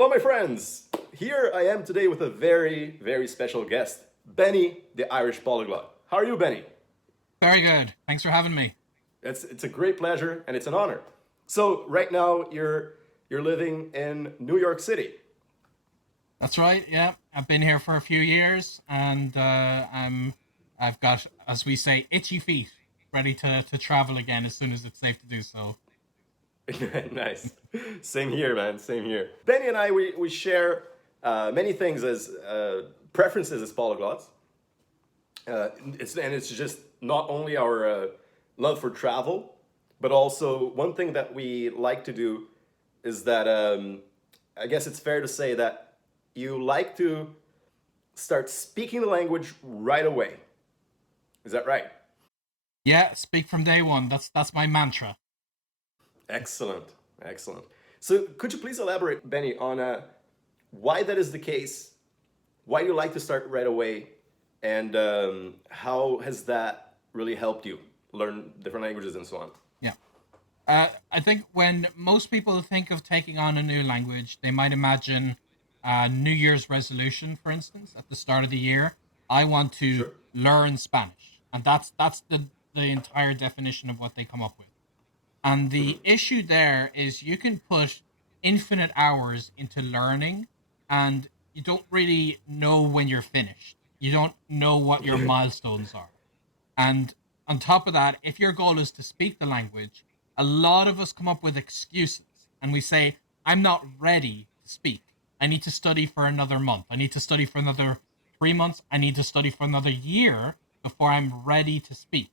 Hello, my friends. Here I am today with a very, very special guest, Benny, the Irish polyglot. How are you, Benny? Very good. Thanks for having me. It's a great pleasure and it's an honor. So right now you're living in New York City. That's right. Yeah, I've been here for a few years, and I've got, as we say, itchy feet, ready to travel again as soon as it's safe to do so. Nice. Same here, man. Same here. Benny and I we share many things as preferences as polyglots. It's just not only our love for travel, but also one thing that we like to do is that I guess it's fair to say that you like to start speaking the language right away. Is that right? Yeah, speak from day one. That's my mantra. Excellent, excellent. So could you please elaborate, Benny, on why that is the case? Why you like to start right away, and how has that really helped you learn different languages and so on? Yeah. I think when most people think of taking on a new language, they might imagine a New Year's resolution, for instance, at the start of the year. I want to Sure. learn Spanish, and that's the entire definition of what they come up with. And the issue there is you can put infinite hours into learning and you don't really know when you're finished. You don't know what your milestones are. And on top of that, if your goal is to speak the language, a lot of us come up with excuses and we say, I'm not ready to speak. I need to study for another month. I need to study for another 3 months. I need to study for another year before I'm ready to speak.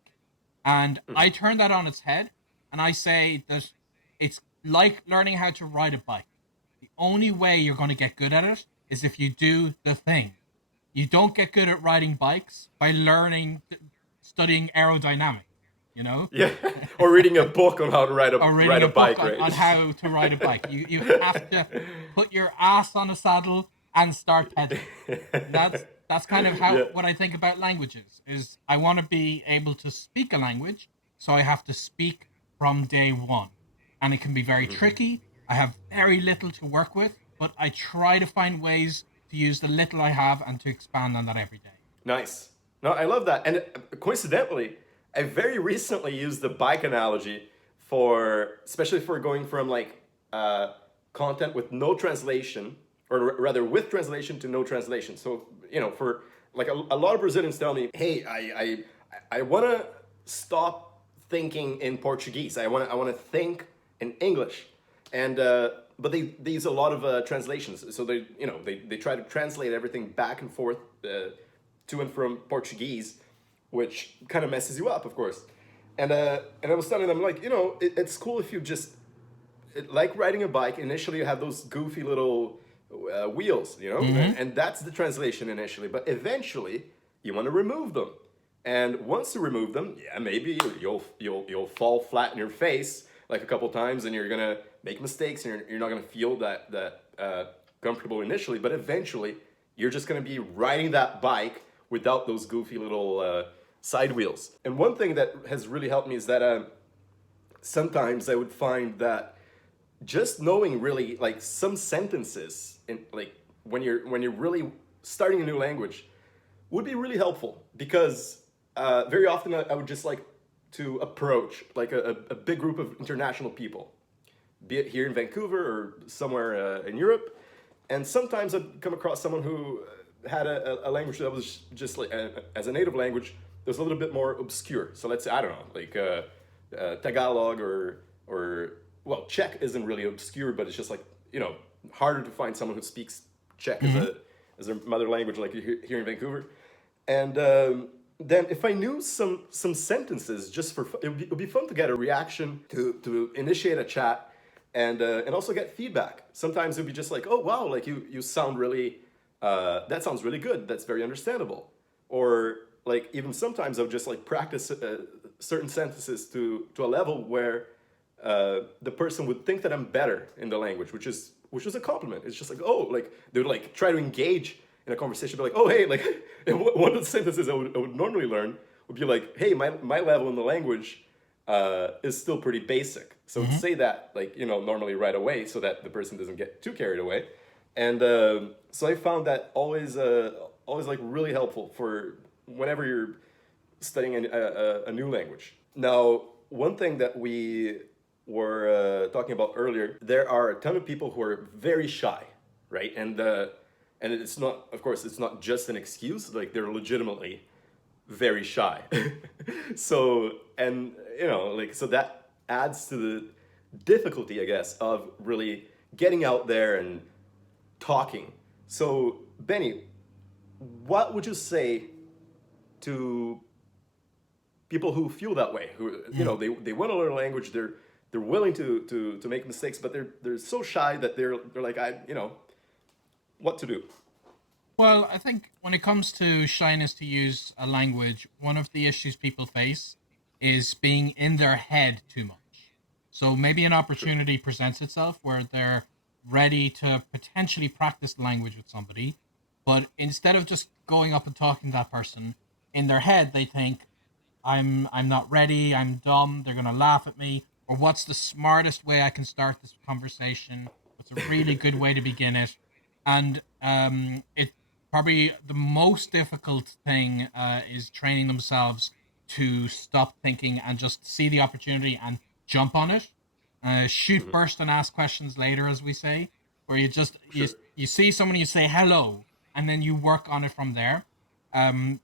And I turn that on its head and I say that it's like learning how to ride a bike. The only way you're going to get good at it is if you do the thing. You don't get good at riding bikes by studying aerodynamics, you know, Yeah, or reading a book on how to or ride reading a a book bike, right? on how to ride a bike. You have to put your ass on a saddle and start pedaling. That's kind of how Yeah. what I think about languages is I want to be able to speak a language, so I have to speak from day one. And it can be very tricky. I have very little to work with, but I try to find ways to use the little I have and to expand on that every day. Nice. No, I love that. And coincidentally, I very recently used the bike analogy for, especially for going from like content with no translation, or rather with translation to no translation. So, for like a lot of Brazilians tell me, hey, I want to stop thinking in Portuguese. I want to think in English. And but they use a lot of translations. So they try to translate everything back and forth to and from Portuguese, which kind of messes you up, of course. And I was telling them like, it's cool if you just like riding a bike. Initially, you have those goofy little wheels, and that's the translation initially. But eventually, you want to remove them. And once you remove them, yeah, maybe you'll fall flat in your face like a couple times, and you're gonna make mistakes, and you're not gonna feel that comfortable initially. But eventually, you're just gonna be riding that bike without those goofy little side wheels. And one thing that has really helped me is that sometimes I would find that just knowing really like some sentences in like when you're really starting a new language would be really helpful because very often I would just like to approach like a big group of international people, be it here in Vancouver or somewhere in Europe, and sometimes I'd come across someone who had a language that was just like as a native language that was a little bit more obscure. So let's say, I don't know, like Tagalog or well, Czech isn't really obscure, but it's just like harder to find someone who speaks Czech as their mother language, like here in Vancouver. And then if I knew some sentences, just for it would be fun to get a reaction to initiate a chat, and also get feedback. Sometimes it'd be just like, oh wow, like you sound really that sounds really good. That's very understandable. Or like even sometimes I would just like practice certain sentences to a level where the person would think that I'm better in the language, which is a compliment. It's just like, oh, like they would like try to engage in a conversation, be like, oh hey, like and one of the sentences I would normally learn would be like, hey, my level in the language is still pretty basic. So Mm-hmm. say that like normally right away, so that the person doesn't get too carried away. And so I found that always like really helpful for whenever you're studying a new language. Now, one thing that we were talking about earlier, there are a ton of people who are very shy, right? And it's not, of course, it's not just an excuse. Like they're legitimately very shy. So, and like so that adds to the difficulty, I guess, of really getting out there and talking. So, Benny, what would you say to people who feel that way? Who they want to learn a language, they're willing to make mistakes, but they're so shy that they're like what to do. Well, I think when it comes to shyness to use a language, one of the issues people face is being in their head too much. So maybe an Sure. opportunity presents itself where they're ready to potentially practice the language with somebody, but instead of just going up and talking to that person, in their head they think, I'm not ready, I'm dumb, they're gonna laugh at me, or what's the smartest way I can start this conversation? What's a really good way to begin it? And it probably the most difficult thing is training themselves to stop thinking and just see the opportunity and jump on it. Shoot Hmm. first and ask questions later, as we say, where you just Sure. you see someone, you say hello, and then you work on it from there. Um,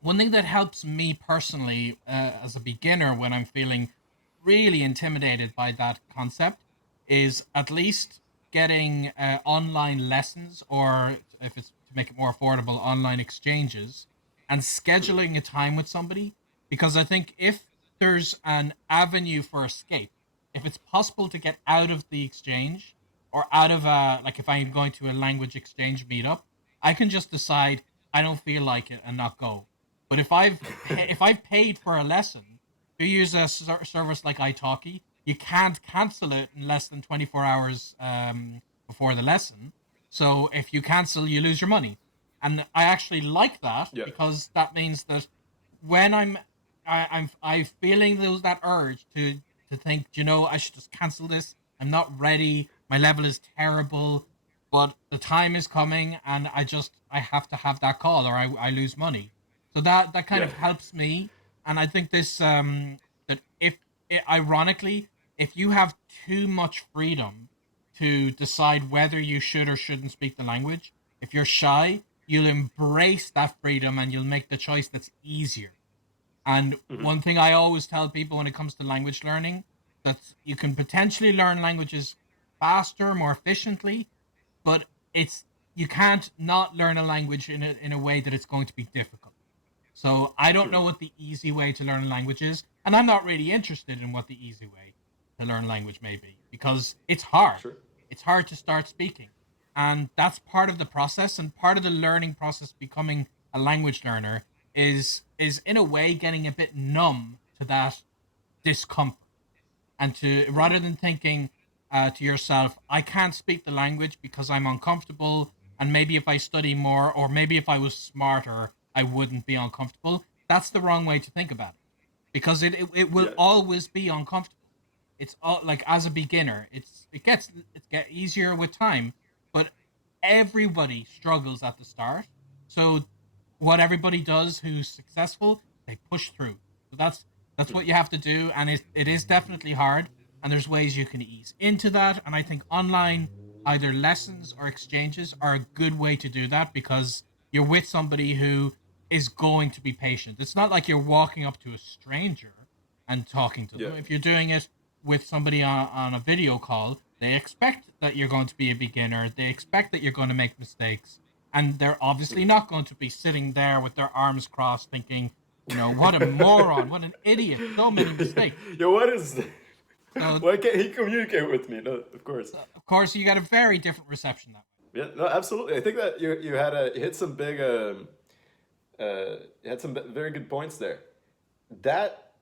One thing that helps me personally as a beginner when I'm feeling really intimidated by that concept is at least getting online lessons, or if it's to make it more affordable, online exchanges, and Hmm. scheduling a time with somebody. Because I think if there's an avenue for escape, if it's possible to get out of the exchange or out of a, like if I'm going to a language exchange meetup, I can just decide I don't feel like it and not go. But if I've paid for a lesson, if you use a service like italki, you can't cancel it in less than 24 hours before the lesson. So if you cancel, you lose your money. And I actually like that Yeah. because that means that when I'm feeling that urge to think, I should just cancel this. I'm not ready. My level is terrible, but the time is coming, and I have to have that call, or I lose money. So that kind Yeah. of helps me, and I think this that if ironically, if you have too much freedom to decide whether you should or shouldn't speak the language, if you're shy, you'll embrace that freedom and you'll make the choice that's easier. And Hmm. one thing I always tell people when it comes to language learning, that you can potentially learn languages faster, more efficiently, but it's you can't not learn a language in a way that it's going to be difficult. So I don't know Hmm. what the easy way to learn a language is, and I'm not really interested in what the easy way to learn language may be because it's hard. Sure. It's hard to start speaking. And that's part of the process, and part of the learning process becoming a language learner is in a way getting a bit numb to that discomfort, and to Hmm. rather than thinking to yourself, I can't speak the language because I'm uncomfortable, and maybe if I study more, or maybe if I was smarter, I wouldn't be uncomfortable. That's the wrong way to think about it, because it will Yeah. always be uncomfortable. It's all like, as a beginner, it get easier with time, but everybody struggles at the start. So what everybody does who's successful, they push through. So that's Hmm. what you have to do, and it is definitely hard. And there's ways you can ease into that, and I think online either lessons or exchanges are a good way to do that because you're with somebody who is going to be patient. It's not like you're walking up to a stranger and talking to Yeah. them. If you're doing it with somebody on a video call, they expect that you're going to be a beginner. They expect that you're going to make mistakes. And they're obviously Hmm. not going to be sitting there with their arms crossed thinking, what a moron, what an idiot, so many mistakes. Yo, what is? So, Why can't he communicate with me? No, of course. of course, you got a very different reception that Yeah, no, absolutely. I think that you hit some big you had some very good points there. That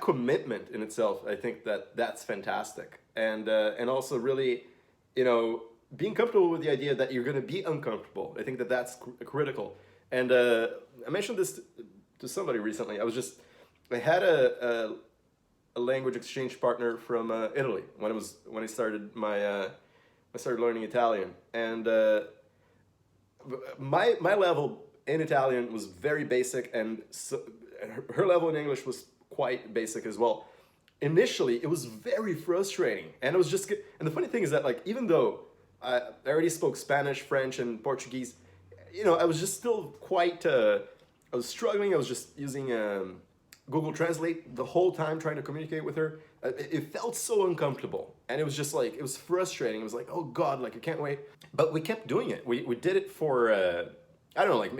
commitment in itself, I think that's fantastic, and also really, you know, being comfortable with the idea that you're going to be uncomfortable. I think that that's critical. And I mentioned this to somebody recently. I had a language exchange partner from Italy when I started I started learning Italian, and my level in Italian was very basic, and so, her level in English was quite basic as well. Initially, it was very frustrating, and it was just. And the funny thing is that, like, even though I already spoke Spanish, French, and Portuguese, I was just still quite. I was struggling. I was just using Google Translate the whole time trying to communicate with her. It felt so uncomfortable, and it was just like it was frustrating. It was like, oh God, like I can't wait. But we kept doing it. We did it for I don't know, like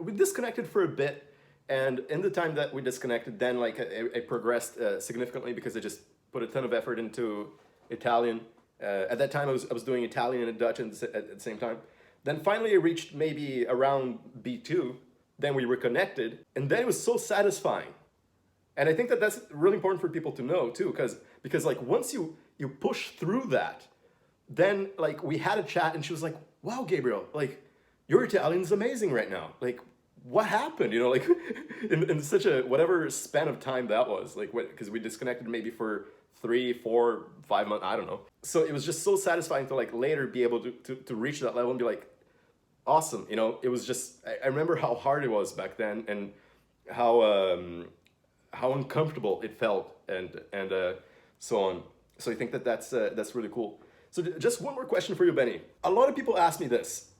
we disconnected for a bit, and in the time that we disconnected, then like I progressed significantly because I just put a ton of effort into Italian. At that time, I was doing Italian and Dutch at the same time. Then finally, I reached maybe around B2. Then we reconnected, and then it was so satisfying. And I think that that's really important for people to know too, because like once you push through that, then like we had a chat, and she was like, "Wow, Gabriel, like your Italian is amazing right now. Like, what happened? Like in such a whatever span of time that was, like because we disconnected maybe for 3, 4, 5 months, I don't know. So it was just so satisfying to like later be able to reach that level and be like, awesome. It was just I remember how hard it was back then, and how uncomfortable it felt, and so on. So I think that that's really cool. So just one more question for you, Benny. A lot of people ask me this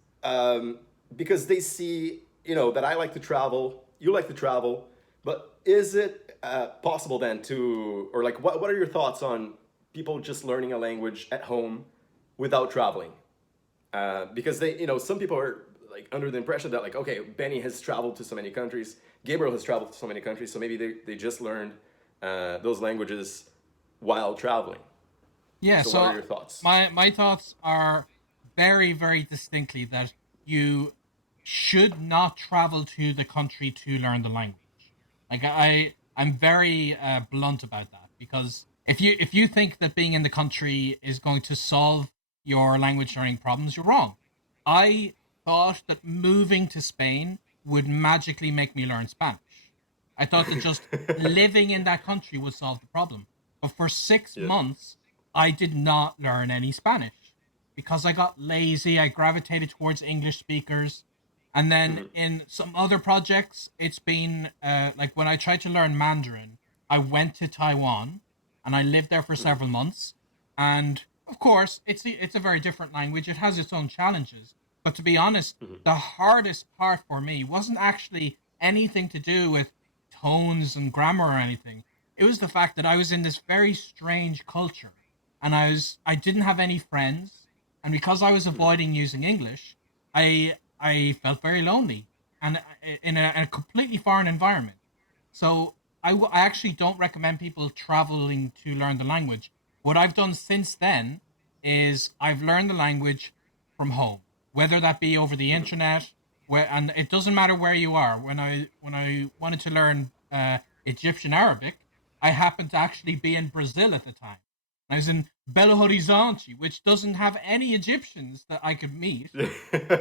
because they see that I like to travel, you like to travel, but is it possible then to, or like what are your thoughts on people just learning a language at home without traveling? Because some people are like under the impression that like, okay, Benny has traveled to so many countries, Gabriel has traveled to so many countries, so maybe they just learned those languages while traveling. Yeah, So what are so your thoughts? my thoughts are very, very distinctly that you should not travel to the country to learn the language. Like I'm very blunt about that, because if you think that being in the country is going to solve your language learning problems, you're wrong. I thought that moving to Spain would magically make me learn Spanish. I thought that just living in that country would solve the problem. But for six Yeah. months, I did not learn any Spanish because I got lazy. I gravitated towards English speakers. And then Hmm. in some other projects, it's been like when I tried to learn Mandarin, I went to Taiwan and I lived there for Hmm. several months. And of course, it's a very different language. It has its own challenges. But to be honest, Hmm. the hardest part for me wasn't actually anything to do with tones and grammar or anything. It was the fact that I was in this very strange culture, and I didn't have any friends, and because I was Hmm. avoiding using English, I felt very lonely, and in a completely foreign environment. So I actually don't recommend people traveling to learn the language. What I've done since then is I've learned the language from home, whether that be over the Hmm. internet, and it doesn't matter where you are. When I wanted to learn Egyptian Arabic, I happened to actually be in Brazil at the time. I was in Belo Horizonte, which doesn't have any Egyptians that I could meet,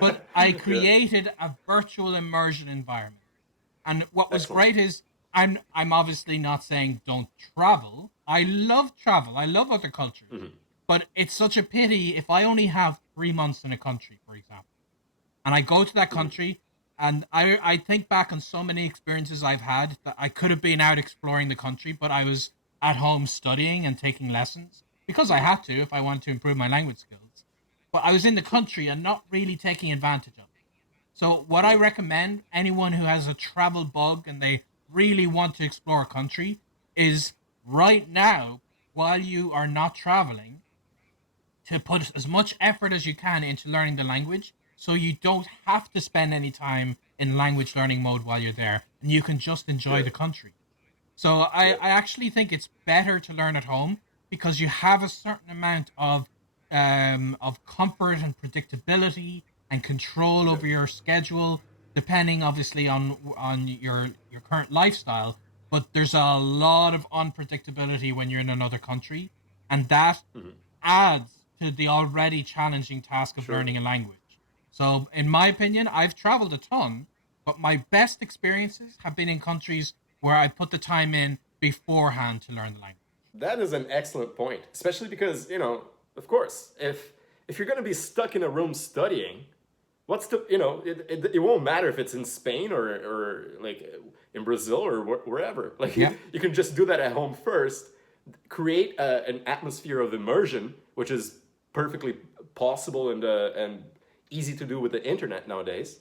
but I Yeah. created a virtual immersion environment. And what was Excellent. great is I'm obviously not saying don't travel. I love travel. I love other cultures. Hmm. But it's such a pity if I only have 3 months in a country, for example, and I go to that Hmm. country, and I think back on so many experiences I've had that I could have been out exploring the country, but I was at home studying and taking lessons because I Hmm. had to if I wanted to improve my language skills. But I was in the So. country and not really taking advantage of it. So what I Hmm. recommend anyone who has a travel bug and they really want to explore a country is right now, while you are not traveling, to put as much effort as you can into learning the language, so you don't have to spend any time in language learning mode while you're there, and you can just enjoy Yeah. the country. So I, Yeah. I actually think it's better to learn at home because you have a certain amount of comfort and predictability and control Yeah. over your schedule, depending obviously on your current lifestyle. But there's a lot of unpredictability when you're in another country, and that Hmm. adds to the already challenging task of Sure. learning a language. So, in my opinion, I've traveled a ton, but my best experiences have been in countries where I put the time in beforehand to learn the language. That is an excellent point, especially because of course, if you're going to be stuck in a room studying, what's the, it won't matter if it's in Spain or like in Brazil or wherever. Like Yeah. you can just do that at home first, create an atmosphere of immersion, which is perfectly possible and easy to do with the internet nowadays.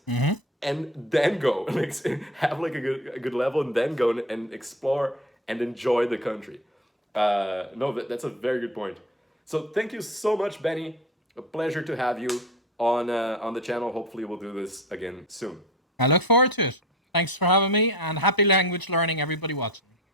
And then go like have like a good level, and then go and explore and enjoy the country. No, that's a very good point. So thank you so much, Benny. A pleasure to have you on the channel. Hopefully, we'll do this again soon. I look forward to it. Thanks for having me, and happy language learning, everybody watching.